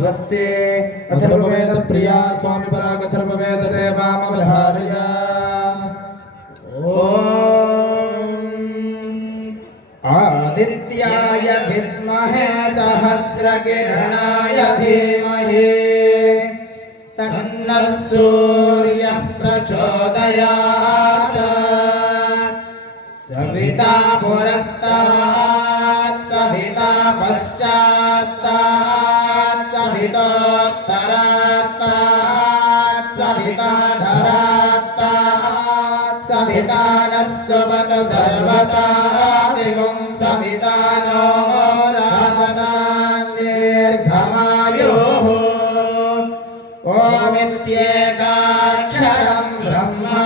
स्वस्ति अथर्ववेद प्रिया स्वामी पराग अथर्ववेद सेवामवधारय। आदित्याय विद्महे सहस्रकिरणाय धीमहि तन्नः सूर्यः प्रचोदयात्। सविता पुरस्तात् सविता पश्चात्तात् सवितोत्तरात्तात् सविता धरात्तात् सविता नः सुमतु सर्वतादिगुं सविता नो रासतान् दीर्घमायुः। ओमित्येकाक्षरं ब्रह्मा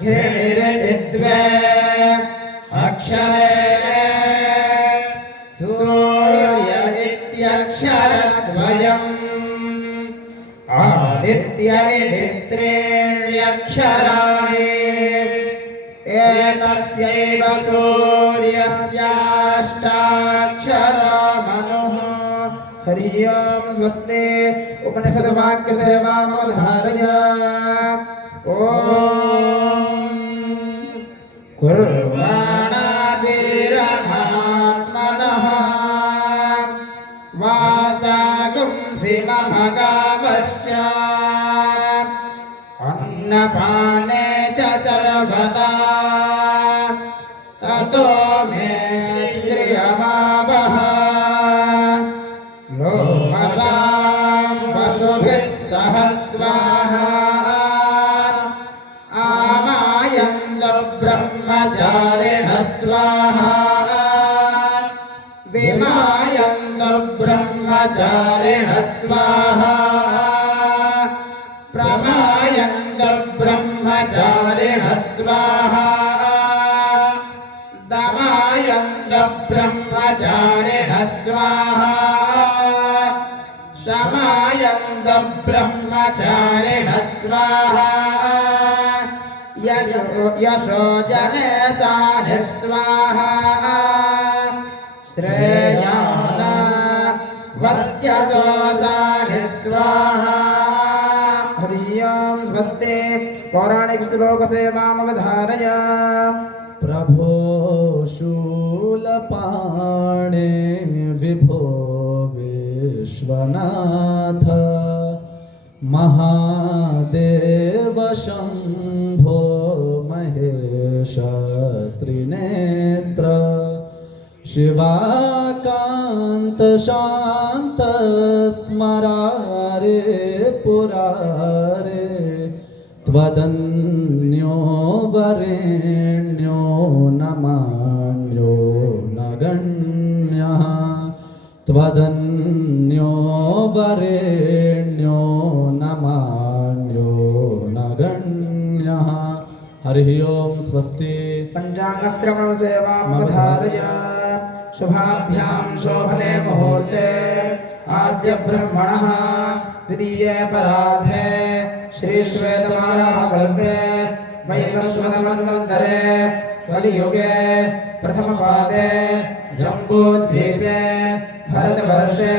घृणिरिति द्वे अक्षरे सूर्य इत्यक्षरद्वयम् आदित्य इति त्रीण्यक्षराणि एतस्यैव सूर्यस्याष्टाक्षरमनुः। हरि ओं स्वस्ति उपनिषद्वाक्यसेवामवधारय। कुर्वाणाचिरमात्मनः वासागुंसिममगावश्च अन्नपाने च सर्वदा ततो मे श्रियमावह। लोमशां पशुभिः सह स्वाहा आमायन्तु ब्रह्मचारिणः स्वाहा विमायन्तु ब्रह्मचारिणः स्वाहा प्रमायन्तु ब्रह्मचारिणः स्वाहा दमायन्तु ब्रह्मचारिणः स्वाहा शमायन्तु ब्रह्मचारिणः स्वाहा यशो जने सानि स्वाहा श्रेयान वस्यसो सानि स्वाहा। हरि ओं स्वस्ति पौराणिक श्लोक सेवामवधारय। प्रभो शूलपाणे विभो विश्वनाथ महादेव शंभो महेश त्रिनेत्र शिवाकांत शांत स्मरारे पुरारे त्वदन्यो वरेण्यो नमान्यो नगण्यः त्वदन्यो वरेण्यो नमान्यो नगण्यः। हरि ओं स्वस्ति पंचांगश्रवण सेवामवधारय। शुभाभ्यां शोभने मुहूर्ते आद्य ब्रह्मणः द्वितीये परार्धे श्री श्वेतवाराह कल्पे वैवस्वतमन्वन्तरे कलियुगे प्रथमपादे जम्बूद्वीपे भरतवर्षे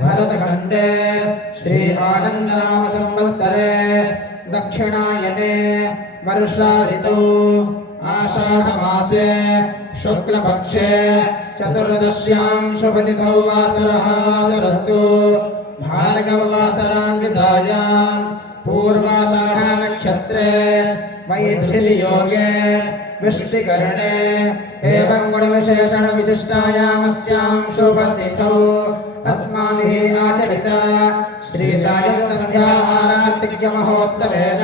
भरतखण्डे श्री आनन्दनाम संवत्सरे दक्षिणायने वर्षा ऋतौ आषाढमासे शुक्लपक्षे चतुर्दश्यां शुभतिथौ वासरस्तु भार्गववासरान्वितायां पूर्वाषाढनक्षत्रे वैधृतियोगे वृष्टिकरणे एवं गुणविशेषणविशिष्टायामस्यां शुभतिथौ अस्माभिः आचरिता श्री सायं संध्या आरार्तिक्य महोत्सवेन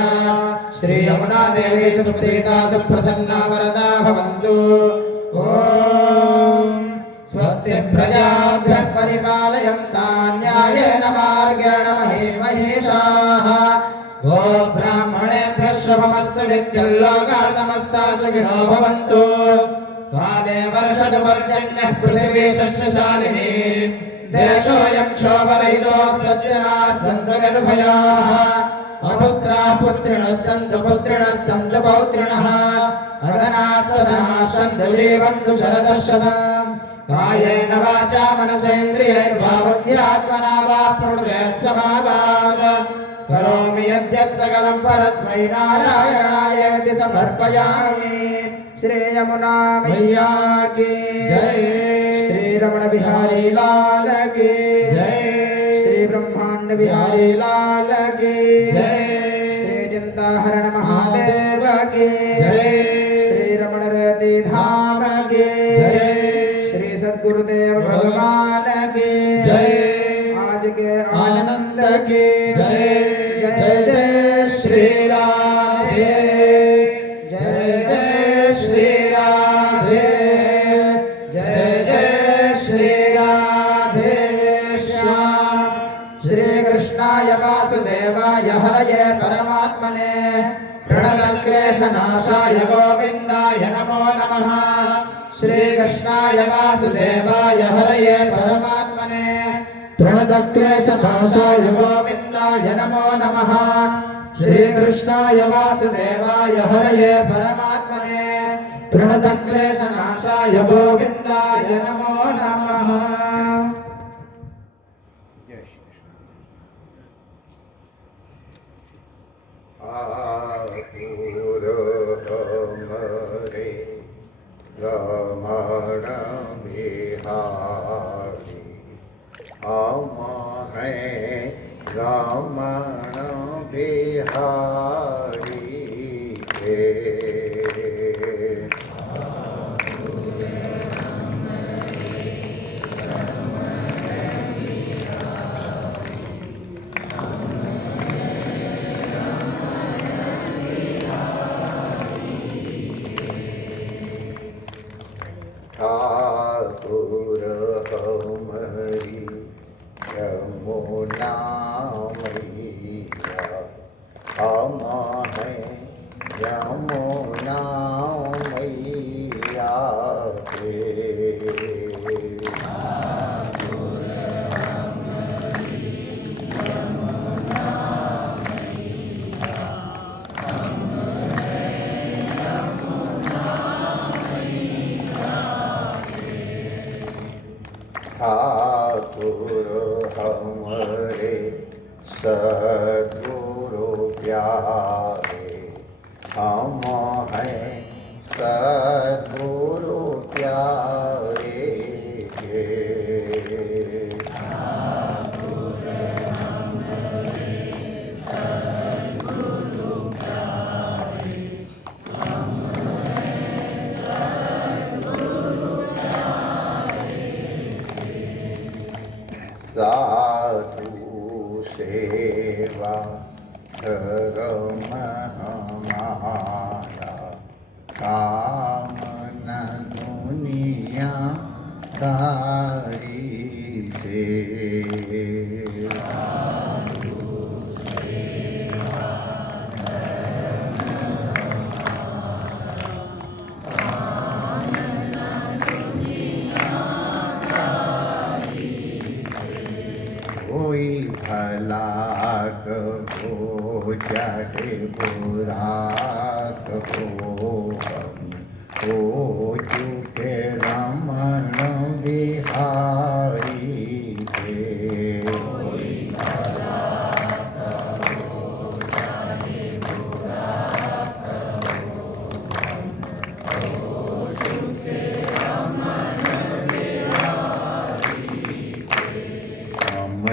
श्री यमुना देवी सुप्रीता सुप्रसन्ना वरदा भवन्तु। ओम स्वस्ति प्रजाभ्यः परिपालयन्तां न्यायेन मार्गेण महिषाः गो ब्राह्मणेभ्यः शुभमस्तु नित्यं लोकाः समस्ताः सुखिनो भवन्तु। काले वर्षतु पर्जन्यः पृथिवी शस्यशालिनी देशोऽयं क्षोभरहितो सज्जनाः सन्तु निर्भयाः अपुत्राः पुत्रिणः सन्तु पुत्रिणः सन्तु पौत्रिणः अधनाः सधनाः सन्तु जीवन्तु शरदः शतम् कायेन वाचा मनसेन्द्रियैर्वा बुद्ध्यात्मना वा प्रकृते स्वभावात् करोमि यद्यत् सकलं परस्मै नारायणायेति समर्पयामि। श्री यमुना मैया की जय, श्री रमण बिहारी लाल की जय, श्री ब्रह्मांड बिहारी लाल की जय, श्री चिंताहरण महादेव की जय, श्री रमण रति धाम की जय, श्री सद्गुरुदेव भगवान की जय, आज के आनंद की जय। जय जय श्री राधे, जय जय श्री राधे, जय जय श्री राधे श्याम। श्री कृष्णाय वासुदेवाय हरये परमात्मने प्रणतक्लेशनाशाय गोविन्दाय नमो नमः। श्री कृष्णाय वासुदेवाय हरये परमात्मने प्रणतक्लेशनाशाय गोविन्दाय नमो नमः। श्री कृष्णाय वासुदेवाय हरये परमात्मने प्रणतक्लेशनाशाय गोविन्दाय नमो नमः। आपुरमरे रमण बिहारी अमहे रमण बिहारी के ठाकुर हमारी यमुना मैया हम हैं यमुना मैया के ठाकुर हमारे सद्गुरु प्यारे हम हैं सद्गुरु प्यारे के साधु सेवा धर्म हमारा कामना दुनिया दारी से भला कहो चाहे बुरा कहो हम हो चुके रमण बिहारी के। हम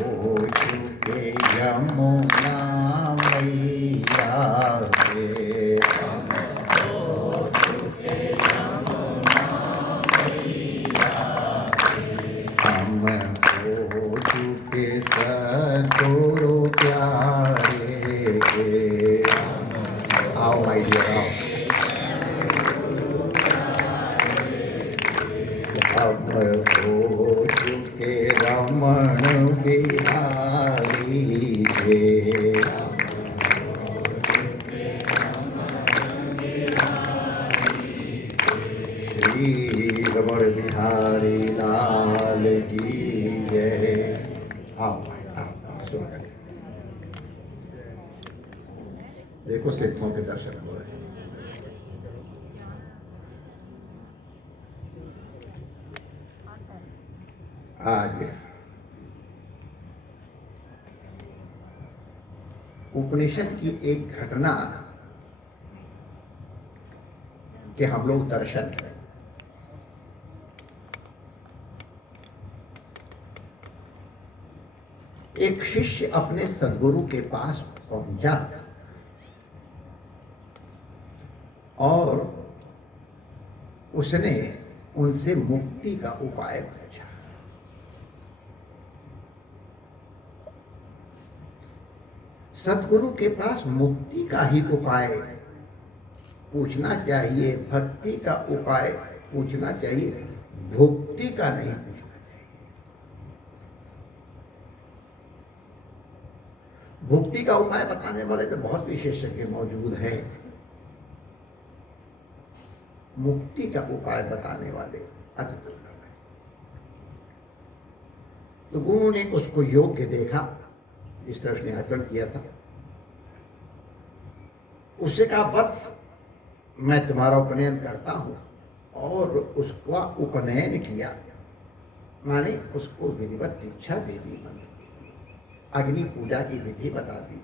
हो चुके यमुना मैया के। हम हो चुके सतगुरु प्यारे के। आओ माय डियर आओ। हम हो चुके रमण बिहारी के। श्री रमण बिहारी लाल की जय। आओ भाई आओ स्वागत। देखो सेठों के दर्शन हो रहे हैं। आज उपनिषद की एक घटना के हम लोग दर्शन करें। एक शिष्य अपने सद्गुरु के पास पहुंचा और उसने उनसे मुक्ति का उपाय पूछा। सद्गुरु के पास मुक्ति का ही उपाय पूछना चाहिए, भक्ति का उपाय पूछना चाहिए, भुक्ति का नहीं पूछना चाहिए। भुक्ति का उपाय बताने वाले तो बहुत विशेषज्ञ मौजूद हैं, मुक्ति का उपाय बताने वाले अति दुर्लभ हैं। तो गुरु ने उसको योग्य देखा जिस तरह उसने आचरण किया था। उससे कहा वत्स मैं तुम्हारा उपनयन करता हूं, और उसका उपनयन किया, माने उसको विधिवत दीक्षा दे दी, अग्नि पूजा की विधि बता दी,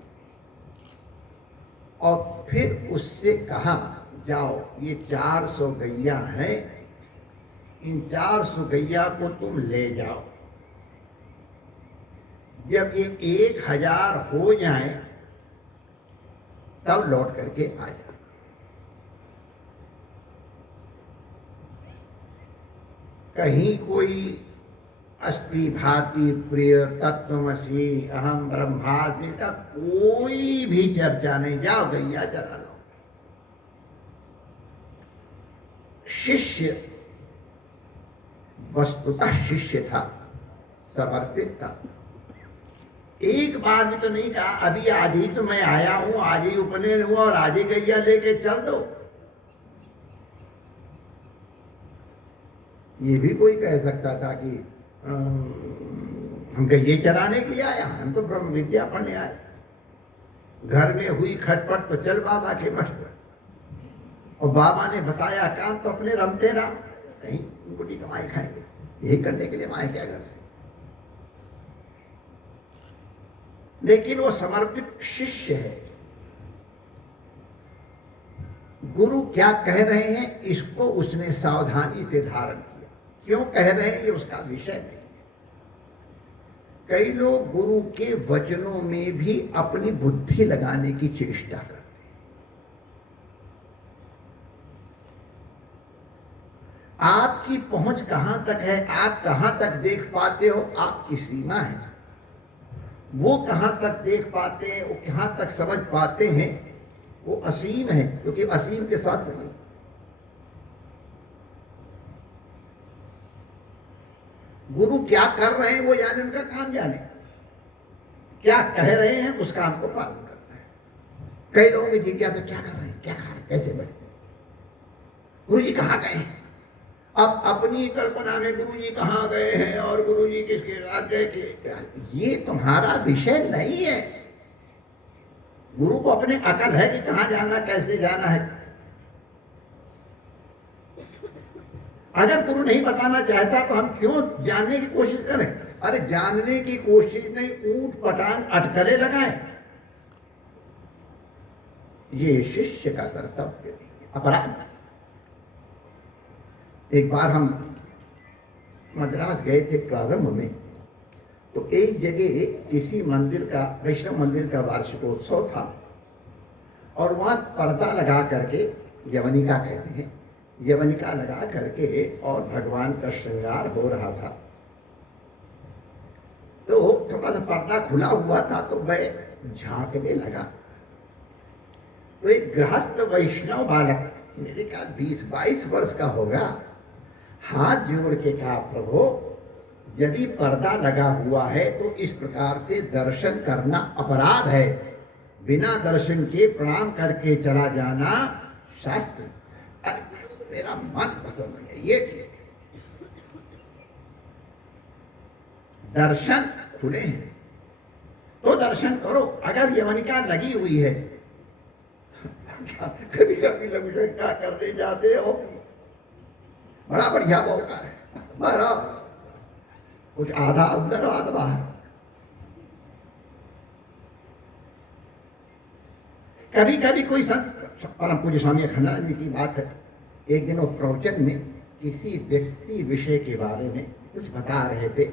और फिर उससे कहा जाओ ये 400 गैया हैं, इन 400 गैया को तुम ले जाओ, जब ये 1000 हो जाएं तब लौट करके आ जाओ। कहीं कोई अस्ति भाति प्रिय तत्वमसि अहम ब्रह्मास्मि का कोई भी चर्चा नहीं, जाओ गैया चला लो। शिष्य वस्तुतः शिष्य था, समर्पित था। एक बार भी तो नहीं कहा अभी आज ही तो मैं आया हूं, आज ही उपनयन हुआ और आज ही गैया लेके चल दो। ये भी कोई कह सकता था कि हम गैये चराने के लिए आया, हम तो ब्रह्म विद्या पढ़ने आए। घर में हुई खटपट तो चल बाबा के मठ पर, और बाबा ने बताया काम तो अपने रमते राम, कहीं गुटी कमाई खाएंगे, यही करने के लिए माए क्या घर से। लेकिन वो समर्पित शिष्य है। गुरु क्या कह रहे हैं इसको उसने सावधानी से धारण किया। क्यों कह रहे हैं ये उसका विषय नहीं। कई लोग गुरु के वचनों में भी अपनी बुद्धि लगाने की चेष्टा करते हैं। आपकी पहुंच कहां तक है, आप कहां तक देख पाते हो, आपकी सीमा है। वो कहां तक देख पाते हैं, वो कहां तक समझ पाते हैं, वो असीम है, क्योंकि असीम के साथ सही। गुरु क्या कर रहे हैं वो जाने, उनका काम जाने, क्या कह रहे हैं उस काम को पालन करना है। कई लोगों की जिज्ञासा क्या कर रहे हैं, क्या खा रहे हैं, कैसे बैठे, गुरु जी कहाँ गए हैं, अब अपनी कल्पना में गुरु जी कहाँ गए हैं और गुरु जी किसके साथ गए कि ये तुम्हारा विषय नहीं है। गुरु को अपने अकल है कि कहाँ जाना, कैसे जाना है। अगर गुरु नहीं बताना चाहता तो हम क्यों जानने की कोशिश करें? अरे जानने की कोशिश नहीं, ऊट पटांग अटकले लगाए। ये शिष्य का कर्तव्य नहीं, अपराध। एक बार हम मद्रास गए थे प्रारंभ में, तो एक जगह किसी मंदिर का, वैष्णव मंदिर का वार्षिकोत्सव था और वहां पर्दा लगा करके, यवनिका कहते हैं, यवनिका लगा करके और भगवान का श्रृंगार हो रहा था। तो थोड़ा सा पर्दा खुला हुआ था तो मैं झांकने लगा। तो एक गृहस्थ वैष्णव बालक, मेरे ख्याल 20-22 वर्ष का होगा, हाथ जोड़ के कहा, प्रभु यदि पर्दा लगा हुआ है तो इस प्रकार से दर्शन करना अपराध है। बिना दर्शन के प्रणाम करके चला जाना शास्त्र। मेरा मन पसंद है, ये ठीक है। दर्शन खुले हैं तो दर्शन करो। अगर यवनिका लगी हुई है, कभी कभी लगता क्या करने जाते हो, बड़ा बढ़िया मौका है, बड़ा कुछ आधा अंदर आधा बाहर। कभी कभी कोई संत, परम पूज्य स्वामी अखंडानंद जी की बात है, एक दिन वो प्रवचन में किसी व्यक्ति विषय के बारे में कुछ बता रहे थे।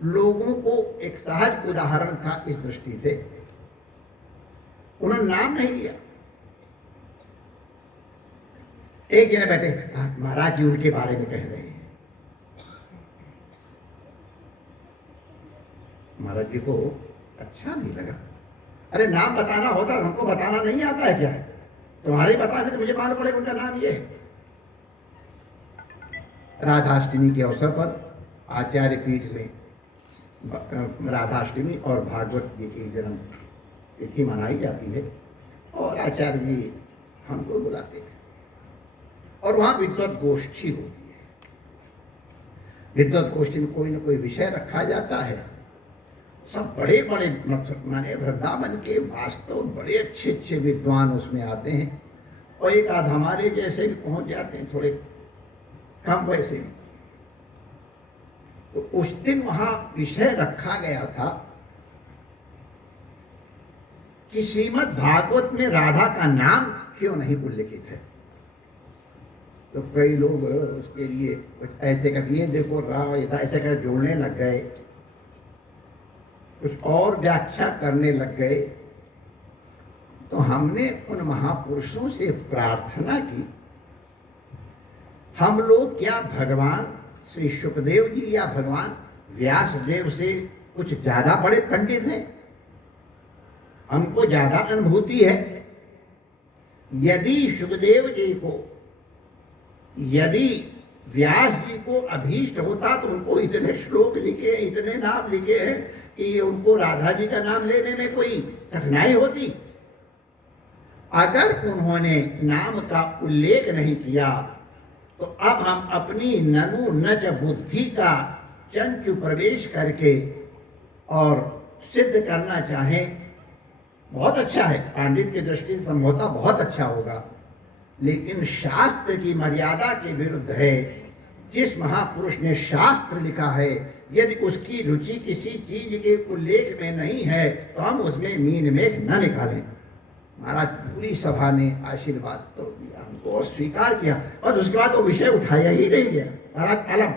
लोगों को एक सहज उदाहरण था इस दृष्टि से, उन्होंने नाम नहीं लिया। एक जने बैठे, महाराज जी उनके बारे में कह रहे हैं। महाराज जी को अच्छा नहीं लगा। अरे नाम बताना होता, हमको बताना नहीं आता है क्या? तुम्हारे बताने तो मुझे मालूम पड़ेगा उनका नाम ये है। राधाष्टमी के अवसर पर आचार्य पीठ में राधाष्टमी और भागवत जी की जन्म तिथि मनाई जाती है और आचार्य जी हमको बुलाते हैं और वहाँ विद्वत गोष्ठी होती है। विद्वत गोष्ठी में कोई न कोई विषय रखा जाता है। सब बड़े बड़े, माने वृंदावन के वास्तव बड़े अच्छे अच्छे विद्वान उसमें आते हैं और एक आध हमारे जैसे भी पहुंच जाते हैं, थोड़े कम वैसे भी। तो उस दिन वहां विषय रखा गया था कि श्रीमद् भागवत में राधा का नाम क्यों नहीं उल्लेखित है। तो कई लोग उसके लिए कुछ ऐसे कर दिए, देखो राधा ऐसे कर जोड़ने लग गए, कुछ और व्याख्या करने लग गए। तो हमने उन महापुरुषों से प्रार्थना की, हम लोग क्या भगवान श्री सुखदेव जी या भगवान व्यासदेव से कुछ ज्यादा बड़े पंडित हैं? हमको ज्यादा अनुभूति है। यदि सुखदेव जी को, यदि व्यास जी को अभीष्ट होता तो उनको इतने श्लोक लिखे, इतने नाम लिखे हैं कि उनको राधा जी का नाम लेने में कोई कठिनाई होती। अगर उन्होंने नाम का उल्लेख नहीं किया तो अब हम अपनी ननु नच बुद्धि का चंचु प्रवेश करके और सिद्ध करना चाहें, बहुत अच्छा है, पांडित की दृष्टि से संभवतः बहुत अच्छा होगा, लेकिन शास्त्र की मर्यादा के विरुद्ध है। जिस महापुरुष ने शास्त्र लिखा है, यदि उसकी रुचि किसी चीज के उल्लेख में नहीं है तो हम उसमें मीन मेघ न निकालें। महाराज पूरी सभा ने आशीर्वाद तो दिया हमको और स्वीकार किया और उसके बाद वो विषय उठाया ही नहीं गया। महाराज अलम,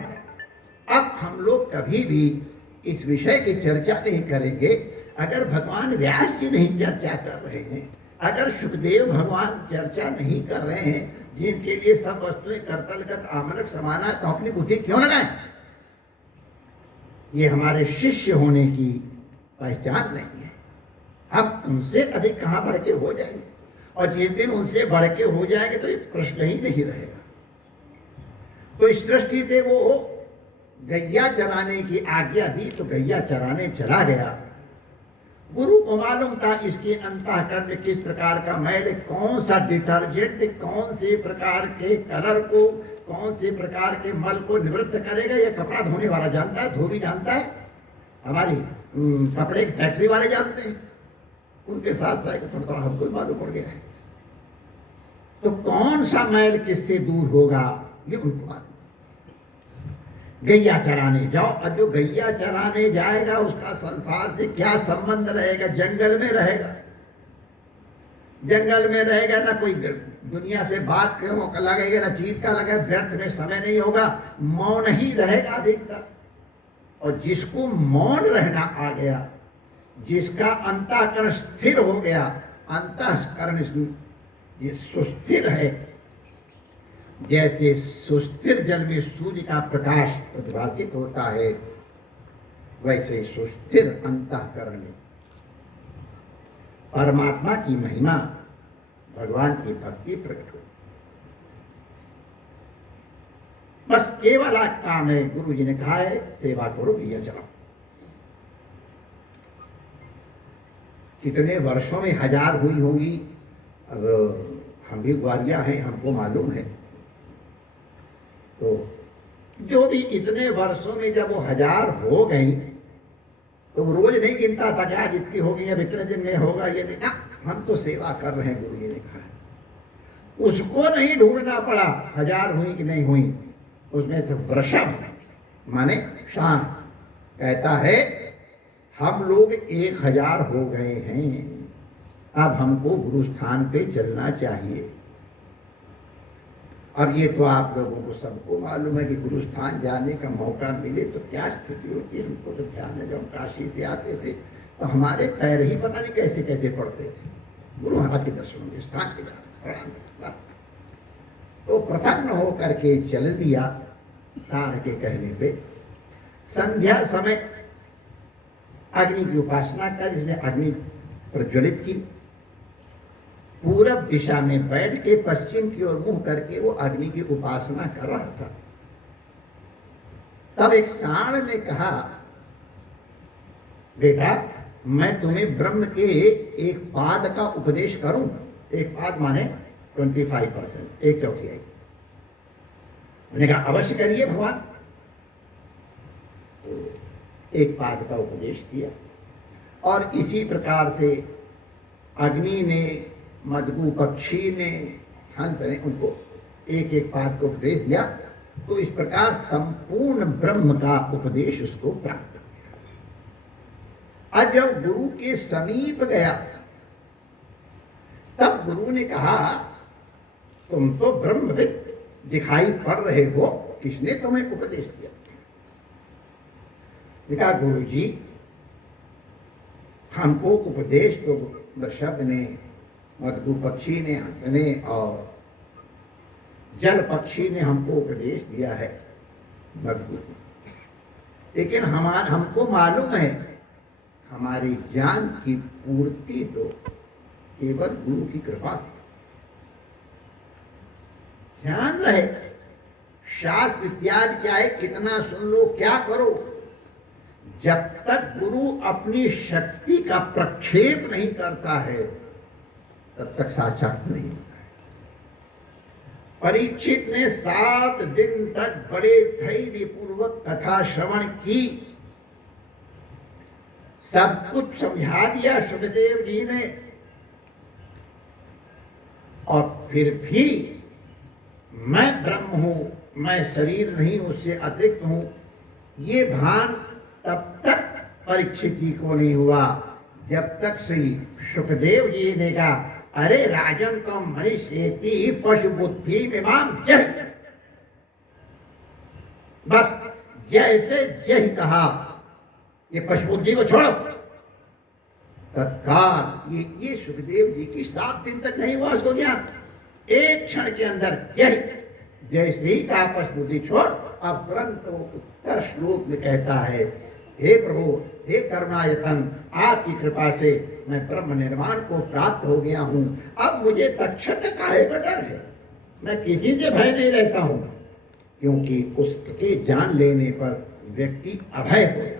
अब हम लोग कभी भी इस विषय की चर्चा नहीं करेंगे अगर भगवान व्यास जी नहीं चर्चा कर रहे हैं, अगर सुखदेव भगवान चर्चा नहीं कर रहे हैं, जिनके लिए सब वस्तुएं कर्तलगत आमलक समाना है, तो अपनी बुद्धि क्यों लगाएं? ये हमारे शिष्य होने की पहचान नहीं है। हम उनसे अधिक कहाँ बढ़ के हो जाएंगे, और जिस दिन उनसे बढ़ के हो जाएंगे तो ये प्रश्न ही नहीं रहेगा। तो इस दृष्टि से वो गैया चराने की आज्ञा दी तो गैया चराने चला गया। गुरु को मालूम था इसके अंतःकरण में किस प्रकार का मैल, कौन सा डिटर्जेंट, कौन से प्रकार के कलर को, कौन से प्रकार के मल को निवृत्त करेगा। यह कपड़ा धोने वाला जानता है, धोबी जानता है, हमारी कपड़े की फैक्ट्री वाले जानते हैं, उनके साथ साथ थोड़ा थोड़ा हमको मालूम पड़ गया है। तो कौन सा मैल किससे दूर होगा ये उनको मालूम। गैया चराने जाओ, और जो गैया चराने जाएगा उसका संसार से क्या संबंध रहेगा? जंगल में रहेगा, जंगल में रहेगा, ना कोई दुनिया से बात लगेगा, ना चीज का लगेगा, व्यर्थ में समय नहीं होगा, मौन ही रहेगा अधिकतर। और जिसको मौन रहना आ गया, जिसका अंतःकरण स्थिर हो गया, अंतःकरण ये सुस्थिर है, जैसे सुस्थिर जल में सूर्य का प्रकाश प्रतिभासित होता है, वैसे सुस्थिर अंतःकरण में परमात्मा की महिमा, भगवान की भक्ति प्रकट हो। बस केवल आज काम है, गुरु जी ने कहा है सेवा करो, भैया चलाओ। कितने वर्षों में 1000 हुई होगी, अब हम भी ग्वारिया हैं, हमको मालूम है। तो जो भी इतने वर्षों में जब वो 1000 हो गई, तो वो रोज नहीं गिनता था कि आज इतनी हो गई, अब इतने दिन में होगा, ये नहीं, हम तो सेवा कर रहे हैं, गुरु जी ने कहा। उसको नहीं ढूंढना पड़ा 1000 हुई कि नहीं हुई, उसमें से वृषभ माने शान कहता है हम लोग 1000 हो गए हैं, अब हमको गुरु स्थान पे चलना चाहिए। अब ये तो आप लोगों को सबको मालूम है कि गुरु स्थान जाने का मौका मिले तो क्या स्थिति होती है। हमको तो ध्यान है, जब काशी से आते थे तो हमारे पैर ही पता नहीं कैसे कैसे पड़ते थे, गुरु महाराज के दर्शन में स्थान के जाना। तो प्रसन्न होकर के चल दिया सार के कहने पे। संध्या समय अग्नि की उपासना कर, जिसने अग्नि प्रज्वलित की, पूरब दिशा में बैठ के पश्चिम की ओर मुंह करके वो अग्नि की उपासना कर रहा था। तब एक साण ने कहा, बेटा मैं तुम्हें ब्रह्म के एक पाद का उपदेश करूं। एक पाद माने 25%, 1/4। मैंने कहा अवश्य करिए भगवान। तो एक पाद का उपदेश किया, और इसी प्रकार से अग्नि ने, मदगु पक्षी ने, हंस ने उनको एक एक पाद को उपदेश दिया। तो इस प्रकार संपूर्ण ब्रह्म का उपदेश उसको प्राप्त हो गया। आज जब गुरु के समीप गया, तब गुरु ने कहा तुम तो ब्रह्मविद दिखाई पड़ रहे हो, किसने तुम्हें उपदेश दिया? देखा गुरु जी हमको उपदेश तो वृषभ ने, मधु पक्षी ने, हंस ने और जल पक्षी ने हमको उपदेश दिया है मधु। लेकिन हमको मालूम है हमारी ज्ञान की पूर्ति तो केवल गुरु की कृपा से। ध्यान रहे, शास्त्र इत्यादि क्या है, कितना सुन लो, क्या करो, जब तक गुरु अपनी शक्ति का प्रक्षेप नहीं करता है तब तक साक्षात नहीं होता है। परीक्षित ने 7 दिन तक बड़े धैर्य पूर्वक कथा श्रवण की, सब कुछ समझा दिया सुखदेव जी ने, और फिर भी मैं ब्रह्म हूं, मैं शरीर नहीं, उससे अतिरिक्त हूं, ये भान तब तक परीक्षित जी को नहीं हुआ जब तक श्री सुखदेव जी ने कहा, अरे राजन तो मनीषेति पशु बुद्धि विमाम जय। बस जैसे जय कहा, ये पशु बुद्धि को छोड़ो, तत्काल ये सुखदेव जी की 7 दिन तक नहीं हुआ उसको ज्ञान, एक क्षण के अंदर यही जैसे ही कहा पशु बुद्धि छोड़, अब तुरंत वो उत्तर श्लोक में कहता है, हे प्रभु, हे करुणायतन, आपकी कृपा से मैं ब्रह्म निर्माण को प्राप्त हो गया हूं, अब मुझे तक्षक काहे का डर है, मैं किसी से भय नहीं रहता हूं, क्योंकि उसके जान लेने पर व्यक्ति अभय हो जाता है।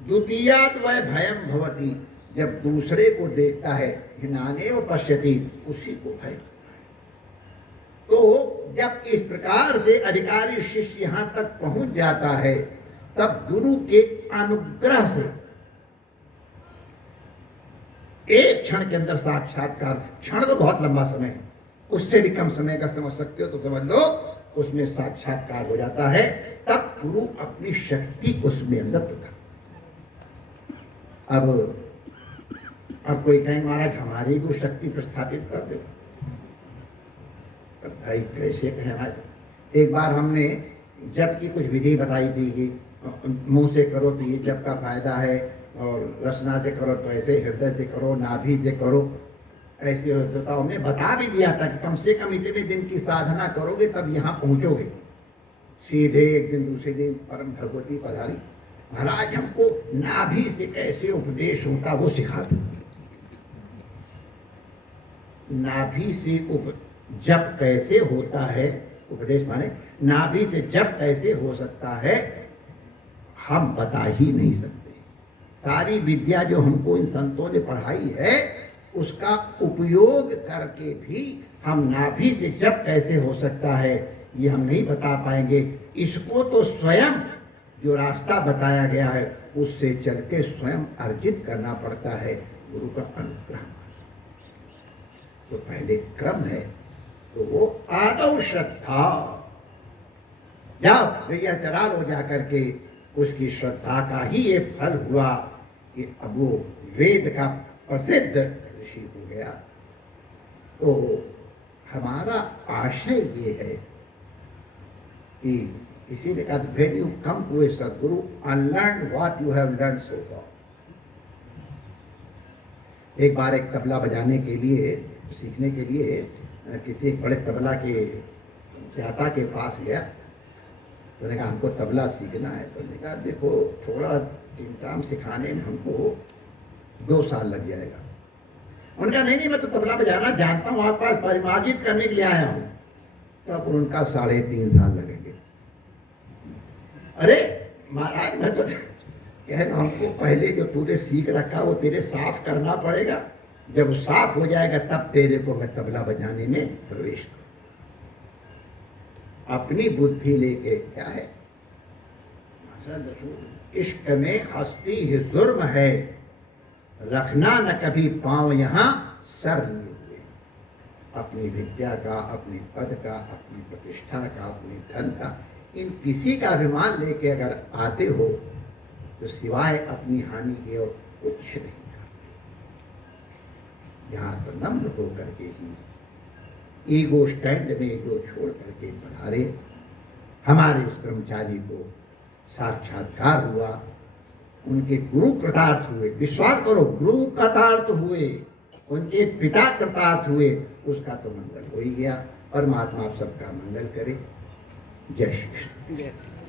द्वितीयात् वै भयम भवति, जब दूसरे को देखता है, हिनाने व पश्यति, उसी को भय। तो जब इस प्रकार से अधिकारी शिष्य यहां तक पहुंच जाता है, तब गुरु के अनुग्रह से एक क्षण के अंदर साक्षात्कार, क्षण तो बहुत लंबा समय है, उससे भी कम समय का समझ सकते हो तो समझ लो, उसमें साक्षात्कार हो जाता है। तब गुरु अपनी शक्ति उसमें अंदर प्रकट। अब कोई कहे महाराज हमारी को शक्ति प्रस्थापित कर दो, भाई कैसे कहें महाराज। एक बार हमने जप की कुछ विधि बताई थी कि मुंह से करो तो ये जप का फायदा है, और रसना से करो तो ऐसे, हृदय से करो, नाभि से करो ऐसे होता। हमने बता भी दिया था कि कम से कम इतने दिन की साधना करोगे तब यहाँ पहुँचोगे। सीधे एक दिन दूसरे दिन परम भगवती पधारी, महाराज हमको नाभि से कैसे उपदेश होता वो सिखा दो। नाभि से जप कैसे होता है, उपदेश माने नाभि से जप कैसे हो सकता है, हम बता ही नहीं सकते। सारी विद्या जो हमको इन संतों ने पढ़ाई है, उसका उपयोग करके भी हम नाभि से जप कैसे हो सकता है ये हम नहीं बता पाएंगे। इसको तो स्वयं जो रास्ता बताया गया है उससे चल के स्वयं अर्जित करना पड़ता है, गुरु का अनुग्रह। तो पहले क्रम है, तो वो आदौ श्रद्धा, जाओ भैया चला लो जा करके, उसकी श्रद्धा का ही ये फल हुआ कि अब वो वेद का प्रसिद्ध ऋषि हो गया। तो हमारा आशय ये है कि इसीलिए कहा when you come to a sadguru unlearn what you have learn so far. एक बार एक तबला बजाने के लिए, सीखने के लिए किसी एक बड़े तबला के ज्ञाता के पास गया। तो उन्होंने कहा हमको तबला सीखना है। तो उन्होंने कहा देखो थोड़ा टीम सिखाने में हमको 2 साल लग जाएगा। उन्होंने कहा नहीं मैं तो तबला बजाना जानता हूँ, आपके पास परिमार्जित करने के लिए आया हूँ। तब उनका 3.5 साल लगेंगे। अरे महाराज मैं तो कह रहा, हमको पहले जो तूने सीख रखा वो तेरे साफ करना पड़ेगा, जब वो साफ हो जाएगा तब तेरे को मैं तबला बजाने में प्रवेश करूँ। अपनी बुद्धि लेके क्या है, इश्क में हस्ती ही जुर्म है, रखना न कभी पांव यहाँ सर लिए हुए। अपनी विद्या का, अपने पद का, अपनी प्रतिष्ठा का, अपने धन का, इन किसी का अभिमान लेके अगर आते हो तो सिवाय अपनी हानि के और कुछ नहीं। यहाँ तो नम्र होकर के ही ईगो स्टैंड में ईगो छोड़ करके पधारे। हमारे उस ब्रह्मचारी को साक्षात्कार हुआ, उनके गुरु कृतार्थ हुए। विश्वास करो गुरु कृतार्थ हुए, उनके पिता कृतार्थ हुए, उसका तो मंगल हो ही गया। परमात्मा आप सबका मंगल करे। जय श्री कृष्ण।